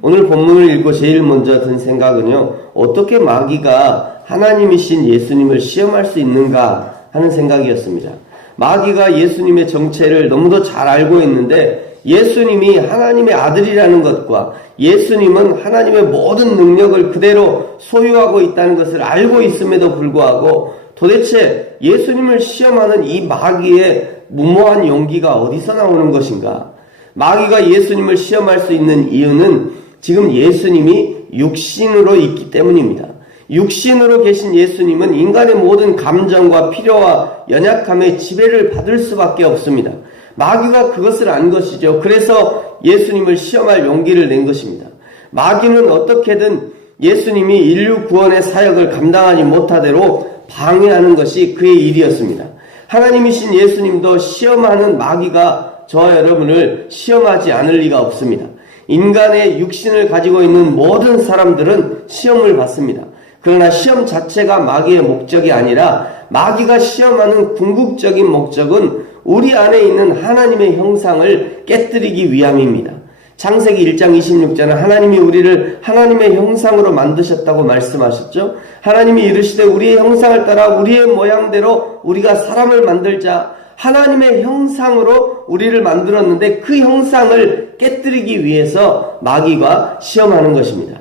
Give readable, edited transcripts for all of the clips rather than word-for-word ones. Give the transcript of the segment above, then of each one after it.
오늘 본문을 읽고 제일 먼저 든 생각은요, 어떻게 마귀가 하나님이신 예수님을 시험할 수 있는가 하는 생각이었습니다. 마귀가 예수님의 정체를 너무도 잘 알고 있는데, 예수님이 하나님의 아들이라는 것과 예수님은 하나님의 모든 능력을 그대로 소유하고 있다는 것을 알고 있음에도 불구하고 도대체 예수님을 시험하는 이 마귀의 무모한 용기가 어디서 나오는 것인가? 마귀가 예수님을 시험할 수 있는 이유는 지금 예수님이 육신으로 있기 때문입니다. 육신으로 계신 예수님은 인간의 모든 감정과 필요와 연약함의 지배를 받을 수밖에 없습니다. 마귀가 그것을 안 것이죠. 그래서 예수님을 시험할 용기를 낸 것입니다. 마귀는 어떻게든 예수님이 인류 구원의 사역을 감당하지 못하도록 방해하는 것이 그의 일이었습니다. 하나님이신 예수님도 시험하는 마귀가 저와 여러분을 시험하지 않을 리가 없습니다. 인간의 육신을 가지고 있는 모든 사람들은 시험을 받습니다. 그러나 시험 자체가 마귀의 목적이 아니라 마귀가 시험하는 궁극적인 목적은 우리 안에 있는 하나님의 형상을 깨뜨리기 위함입니다. 창세기 1장 26절은 하나님이 우리를 하나님의 형상으로 만드셨다고 말씀하셨죠. 하나님이 이르시되 우리의 형상을 따라 우리의 모양대로 우리가 사람을 만들자. 하나님의 형상으로 우리를 만들었는데 그 형상을 깨뜨리기 위해서 마귀가 시험하는 것입니다.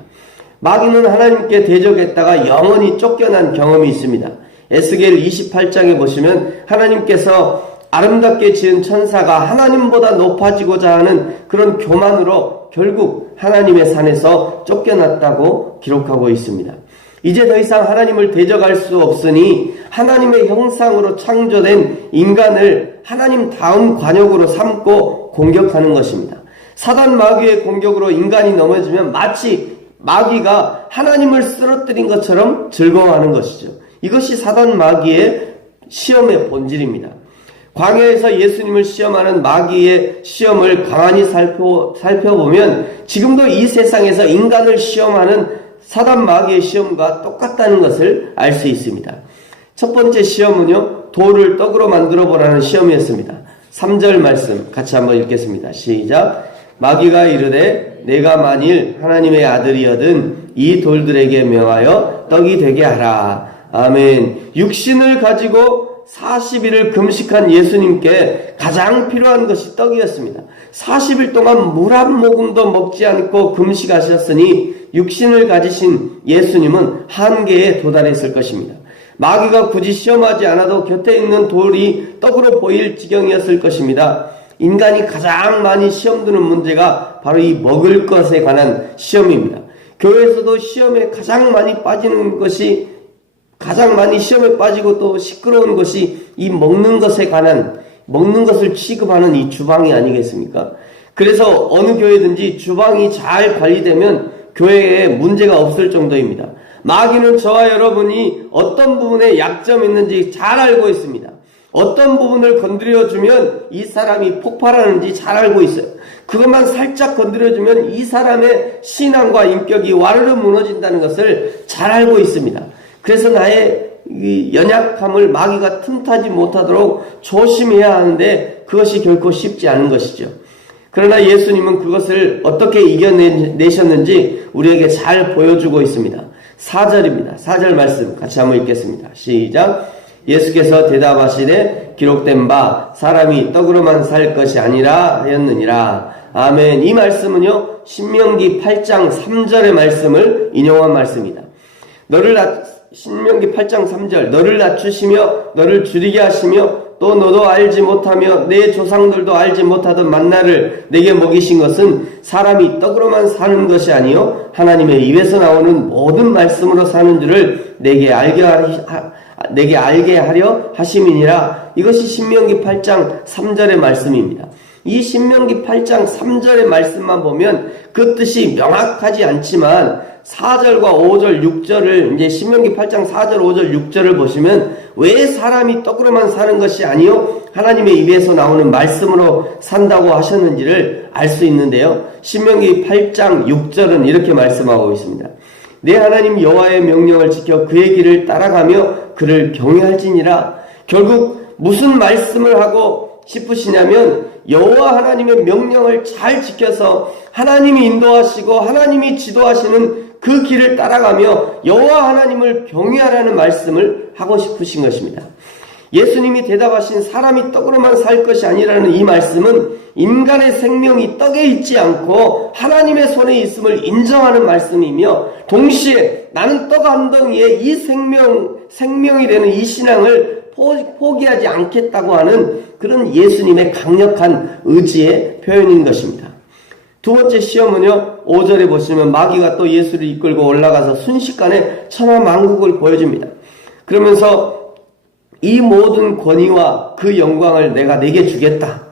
마귀는 하나님께 대적했다가 영원히 쫓겨난 경험이 있습니다. 에스겔 28장에 보시면 하나님께서 아름답게 지은 천사가 하나님보다 높아지고자 하는 그런 교만으로 결국 하나님의 산에서 쫓겨났다고 기록하고 있습니다. 이제 더 이상 하나님을 대적할 수 없으니 하나님의 형상으로 창조된 인간을 하나님 다음 관역으로 삼고 공격하는 것입니다. 사단 마귀의 공격으로 인간이 넘어지면 마치 마귀가 하나님을 쓰러뜨린 것처럼 즐거워하는 것이죠. 이것이 사단 마귀의 시험의 본질입니다. 광야에서 예수님을 시험하는 마귀의 시험을 가만히 살펴보면 지금도 이 세상에서 인간을 시험하는 사단 마귀의 시험과 똑같다는 것을 알 수 있습니다. 첫 번째 시험은요, 돌을 떡으로 만들어 보라는 시험이었습니다. 3절 말씀 같이 한번 읽겠습니다. 시작. 마귀가 이르되 내가 만일 하나님의 아들이여든 이 돌들에게 명하여 떡이 되게 하라. 아멘. 육신을 가지고 40일을 금식한 예수님께 가장 필요한 것이 떡이었습니다. 40일 동안 물 한 모금도 먹지 않고 금식하셨으니 육신을 가지신 예수님은 한계에 도달했을 것입니다. 마귀가 굳이 시험하지 않아도 곁에 있는 돌이 떡으로 보일 지경이었을 것입니다. 인간이 가장 많이 시험 드는 문제가 바로 이 먹을 것에 관한 시험입니다. 교회에서도 시험에 가장 많이 빠지는 것이 가장 많이 시험에 빠지고 또 시끄러운 것이 이 먹는 것에 관한 먹는 것을 취급하는 이 주방이 아니겠습니까? 그래서 어느 교회든지 주방이 잘 관리되면 교회에 문제가 없을 정도입니다. 마귀는 저와 여러분이 어떤 부분에 약점이 있는지 잘 알고 있습니다. 어떤 부분을 건드려주면 이 사람이 폭발하는지 잘 알고 있어요. 그것만 살짝 건드려주면 이 사람의 신앙과 인격이 와르르 무너진다는 것을 잘 알고 있습니다. 그래서 나의 이 연약함을 마귀가 틈타지 못하도록 조심해야 하는데 그것이 결코 쉽지 않은 것이죠. 그러나 예수님은 그것을 어떻게 이겨내셨는지 우리에게 잘 보여주고 있습니다. 4절입니다. 4절 말씀 같이 한번 읽겠습니다. 시작. 예수께서 대답하시되 기록된 바 사람이 떡으로만 살 것이 아니라 하였느니라. 아멘. 이 말씀은요, 신명기 8장 3절의 말씀을 인용한 말씀입니다. 신명기 8장 3절 너를 낮추시며 너를 줄이게 하시며 또 너도 알지 못하며 내 조상들도 알지 못하던 만나를 내게 먹이신 것은 사람이 떡으로만 사는 것이 아니요 하나님의 입에서 나오는 모든 말씀으로 사는 줄을 내게 알게 하려 하심이니라. 이것이 신명기 8장 3절의 말씀입니다. 이 신명기 8장 3절의 말씀만 보면 그 뜻이 명확하지 않지만 4절과 5절, 6절을 이제 신명기 8장 4절, 5절, 6절을 보시면 왜 사람이 떡으로만 사는 것이 아니요 하나님의 입에서 나오는 말씀으로 산다고 하셨는지를 알 수 있는데요. 신명기 8장 6절은 이렇게 말씀하고 있습니다. 내 하나님 여호와의 명령을 지켜 그의 길을 따라가며 그를 경외할지니라. 결국 무슨 말씀을 하고 싶으시냐면 여호와 하나님의 명령을 잘 지켜서 하나님이 인도하시고 하나님이 지도하시는 그 길을 따라가며 여호와 하나님을 경외하라는 말씀을 하고 싶으신 것입니다. 예수님이 대답하신 사람이 떡으로만 살 것이 아니라는 이 말씀은 인간의 생명이 떡에 있지 않고 하나님의 손에 있음을 인정하는 말씀이며 동시에 나는 떡 한 덩이에 이 생명이 되는 이 신앙을 포기하지 않겠다고 하는 그런 예수님의 강력한 의지의 표현인 것입니다. 두 번째 시험은요, 5절에 보시면 마귀가 또 예수를 이끌고 올라가서 순식간에 천하만국을 보여줍니다. 그러면서 이 모든 권위와 그 영광을 내가 내게 주겠다.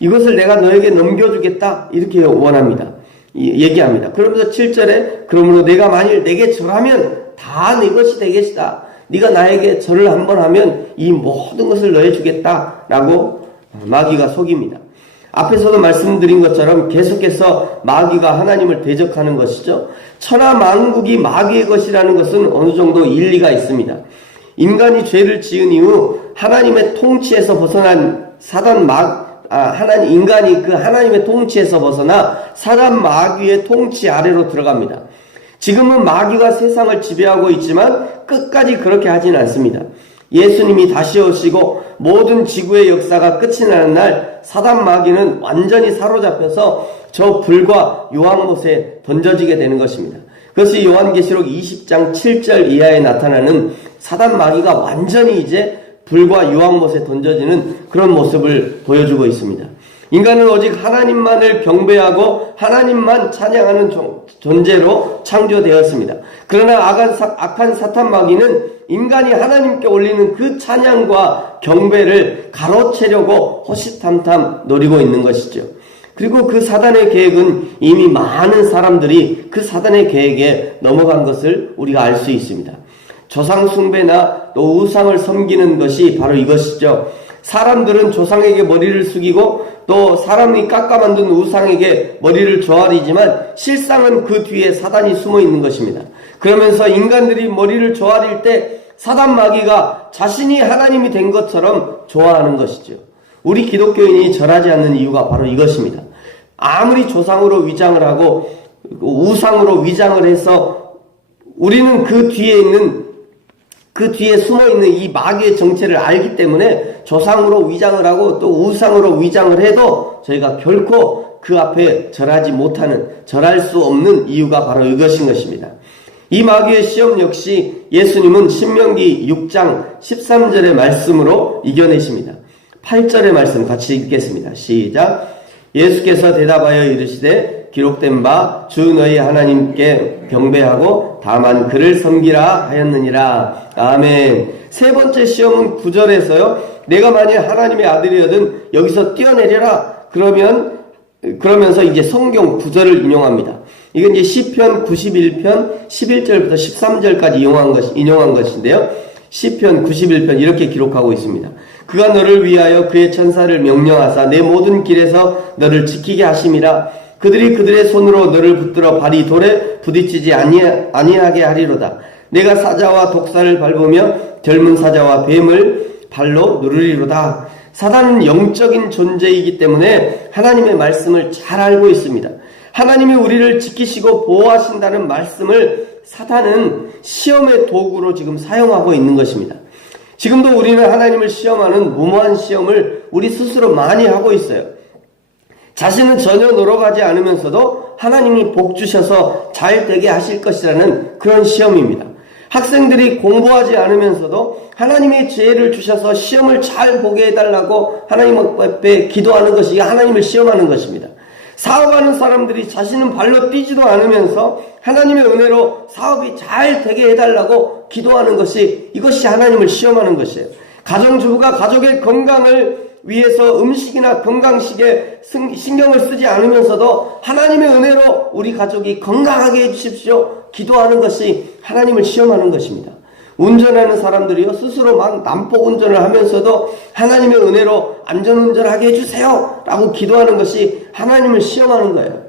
이것을 내가 너에게 넘겨주겠다. 이렇게 원합니다. 얘기합니다. 그러면서 7절에 그러므로 내가 만일 내게 절하면 다 내 것이 되겠다. 네가 나에게 절을 한번 하면 이 모든 것을 너에 주겠다. 라고 마귀가 속입니다. 앞에서도 말씀드린 것처럼 계속해서 마귀가 하나님을 대적하는 것이죠. 천하만국이 마귀의 것이라는 것은 어느 정도 일리가 있습니다. 인간이 죄를 지은 이후 하나님의 통치에서 벗어난 인간이 그 하나님의 통치에서 벗어나 사단 마귀의 통치 아래로 들어갑니다. 지금은 마귀가 세상을 지배하고 있지만 끝까지 그렇게 하진 않습니다. 예수님이 다시 오시고 모든 지구의 역사가 끝이 나는 날 사단 마귀는 완전히 사로잡혀서 저 불과 유황못에 던져지게 되는 것입니다. 그것이 요한계시록 20장 7절 이하에 나타나는 사단 마귀가 완전히 이제 불과 유황못에 던져지는 그런 모습을 보여주고 있습니다. 인간은 오직 하나님만을 경배하고 하나님만 찬양하는 존재로 창조되었습니다. 그러나 악한 사탄 마귀는 인간이 하나님께 올리는 그 찬양과 경배를 가로채려고 호시탐탐 노리고 있는 것이죠. 그리고 그 사단의 계획은 이미 많은 사람들이 그 사단의 계획에 넘어간 것을 우리가 알 수 있습니다. 조상 숭배나 또 우상을 섬기는 것이 바로 이것이죠. 사람들은 조상에게 머리를 숙이고 또 사람이 깎아 만든 우상에게 머리를 조아리지만 실상은 그 뒤에 사단이 숨어 있는 것입니다. 그러면서 인간들이 머리를 조아릴 때 사단 마귀가 자신이 하나님이 된 것처럼 좋아하는 것이죠. 우리 기독교인이 절하지 않는 이유가 바로 이것입니다. 아무리 조상으로 위장을 하고 우상으로 위장을 해서 우리는 그 뒤에 숨어있는 이 마귀의 정체를 알기 때문에 조상으로 위장을 하고 또 우상으로 위장을 해도 저희가 결코 그 앞에 절하지 못하는, 절할 수 없는 이유가 바로 이것인 것입니다. 이 마귀의 시험 역시 예수님은 신명기 6장 13절의 말씀으로 이겨내십니다. 8절의 말씀 같이 읽겠습니다. 시작. 예수께서 대답하여 이르시되 기록된 바 주 너희 하나님께 경배하고 다만 그를 섬기라 하였느니라. 아멘. 세 번째 시험은 9절에서요. 내가 만일 하나님의 아들이거든 여기서 뛰어내려라. 그러면서 이제 성경 9절을 인용합니다. 이건 이제 시편 91편 11절부터 13절까지 인용한 것인데요. 시편 91편 이렇게 기록하고 있습니다. 그가 너를 위하여 그의 천사를 명령하사 내 모든 길에서 너를 지키게 하심이라. 그들이 그들의 손으로 너를 붙들어 발이 돌에 부딪히지 아니하게 하리로다. 내가 사자와 독사를 밟으며 젊은 사자와 뱀을 발로 누르리로다. 사단은 영적인 존재이기 때문에 하나님의 말씀을 잘 알고 있습니다. 하나님이 우리를 지키시고 보호하신다는 말씀을 사단은 시험의 도구로 지금 사용하고 있는 것입니다. 지금도 우리는 하나님을 시험하는 무모한 시험을 우리 스스로 많이 하고 있어요. 자신은 전혀 노력하지 않으면서도 하나님이 복 주셔서 잘 되게 하실 것이라는 그런 시험입니다. 학생들이 공부하지 않으면서도 하나님의 지혜를 주셔서 시험을 잘 보게 해달라고 하나님 앞에 기도하는 것이 하나님을 시험하는 것입니다. 사업하는 사람들이 자신은 발로 뛰지도 않으면서 하나님의 은혜로 사업이 잘 되게 해달라고 기도하는 것이 이것이 하나님을 시험하는 것이에요. 가정주부가 가족의 건강을 위해서 음식이나 건강식에 신경을 쓰지 않으면서도 하나님의 은혜로 우리 가족이 건강하게 해주십시오. 기도하는 것이 하나님을 시험하는 것입니다. 운전하는 사람들이요 스스로 막 난폭 운전을 하면서도 하나님의 은혜로 안전운전하게 해주세요 라고 기도하는 것이 하나님을 시험하는 거예요.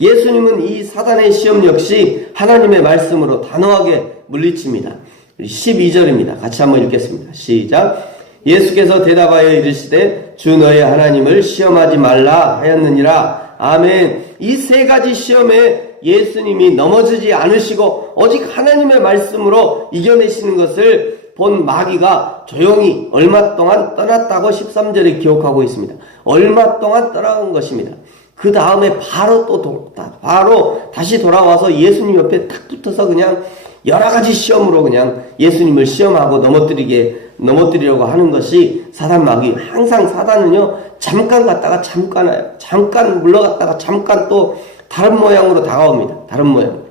예수님은 이 사단의 시험 역시 하나님의 말씀으로 단호하게 물리칩니다. 12절입니다. 같이 한번 읽겠습니다. 시작. 예수께서 대답하여 이르시되 주 너의 하나님을 시험하지 말라 하였느니라. 아멘. 이 세 가지 시험에 예수님이 넘어지지 않으시고 오직 하나님의 말씀으로 이겨내시는 것을 본 마귀가 조용히 얼마 동안 떠났다고 13절에 기록하고 있습니다. 얼마 동안 떠나간 것입니다. 그 다음에 바로 다시 돌아와서 예수님 옆에 탁 붙어서 그냥 여러 가지 시험으로 그냥 예수님을 시험하고 넘어뜨리려고 하는 것이 사단 마귀. 항상 사단은요, 잠깐 갔다가 잠깐 와요. 잠깐 물러갔다가 잠깐 또 다른 모양으로 다가옵니다. 다른 모양.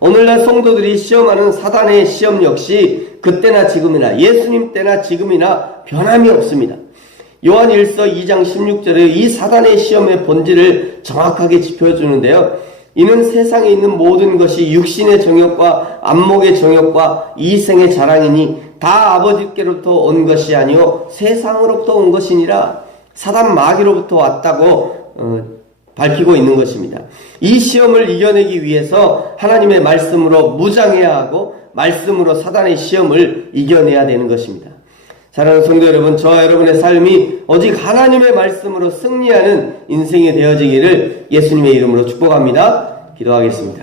오늘날 성도들이 시험하는 사단의 시험 역시 그때나 지금이나 예수님 때나 지금이나 변함이 없습니다. 요한 1서 2장 16절에 이 사단의 시험의 본질을 정확하게 짚어주는데요. 이는 세상에 있는 모든 것이 육신의 정욕과 안목의 정욕과 이생의 자랑이니 다 아버지께로부터 온 것이 아니요 세상으로부터 온 것이니라. 사단 마귀로부터 왔다고 밝히고 있는 것입니다. 이 시험을 이겨내기 위해서 하나님의 말씀으로 무장해야 하고 말씀으로 사단의 시험을 이겨내야 되는 것입니다. 사랑하는 성도 여러분, 저와 여러분의 삶이 오직 하나님의 말씀으로 승리하는 인생이 되어지기를 예수님의 이름으로 축복합니다. 기도하겠습니다.